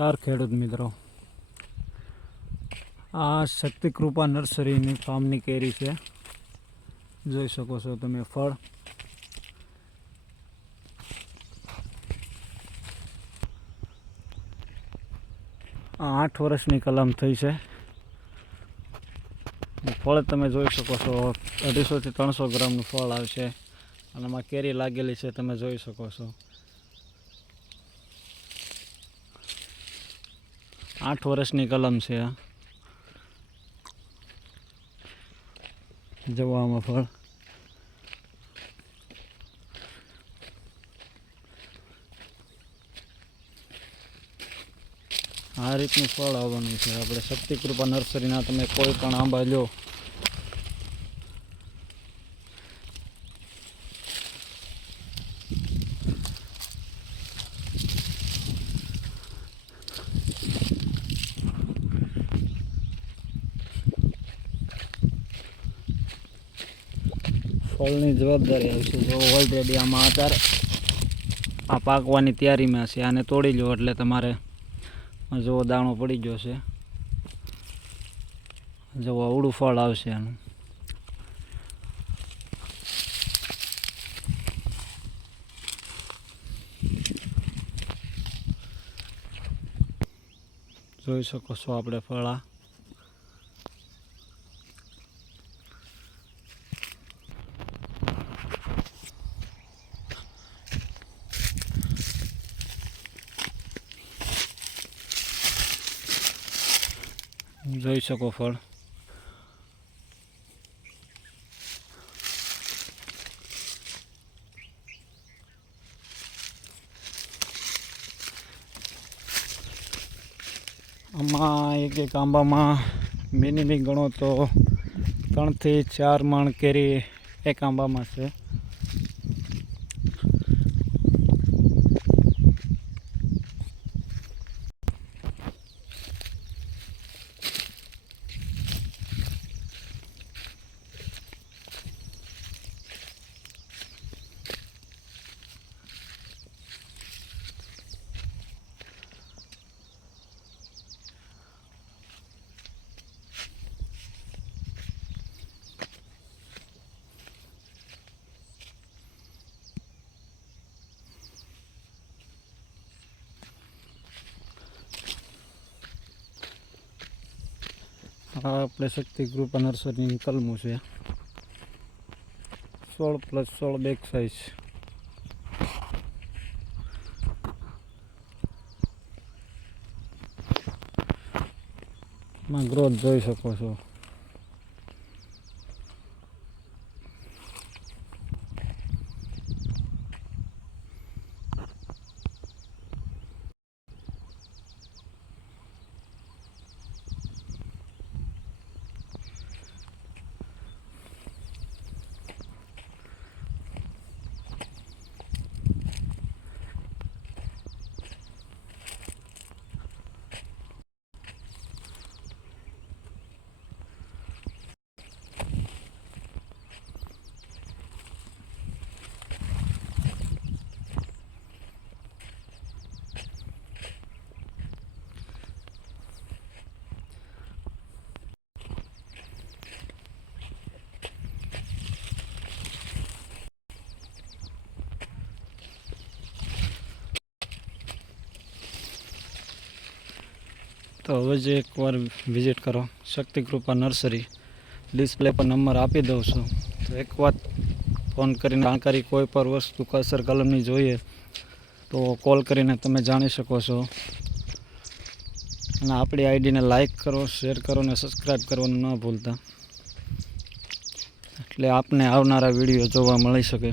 નમસ્કાર ખેડૂત મિત્રો, આ શક્તિકૃપા નર્સરીની ફાર્મની કેરી છે. જોઈ શકો છો તમે ફળ. આ 8 વર્ષની કલમ થઈ છે. ફળ તમે જોઈ શકો છો 250 થી 300 ગ્રામનું ફળ આવશે અને આમાં કેરી લાગેલી છે, તમે જોઈ શકો છો. 8 વર્ષની કલમ છે. જવામાં ફળ આ રીતનું ફળ આવવાનું છે. આપણે શક્તિકૃપા નર્સરીના તમે કોઈ પણ આંબા લો, ફળની જવાબદારી આવશે. જો ઓલરેડી આમાં અત્યારે આ પાકવાની તૈયારીમાં છે. આને તોડી લો એટલે તમારે જો દાણો પડી ગયો છે. જો અવળું ફળ આવશે આનું. જોઈ શકો છો આપણે ફળ આ જોઈ શકો ફળ. આમાં એક આંબામાં મિનિમમ ગણો તો 3 થી 4 મણ કેરી એક આંબામાં છે. આ આપણે શક્તિકૃપા નર્સરીની કલમું છે. 16+16 બેક સાઇઝ. માં ગ્રોથ જોઈ શકો છો. તો હવે જ એકવાર વિઝિટ કરો શક્તિકૃપા નર્સરી. ડિસ્પ્લે પર નંબર આપી દઉં છું. તો એક વાત ફોન કરીને જાણકારી કોઈ પણ વસ્તુ કસર કલમની જોઈએ તો કોલ કરીને તમે જાણી શકો છો. અને આપણી આઈડીને લાઈક કરો, શેર કરો અને સબસ્ક્રાઈબ કરવાનું ન ભૂલતા, એટલે આપને આવનારા વિડીયો જોવા મળી શકે.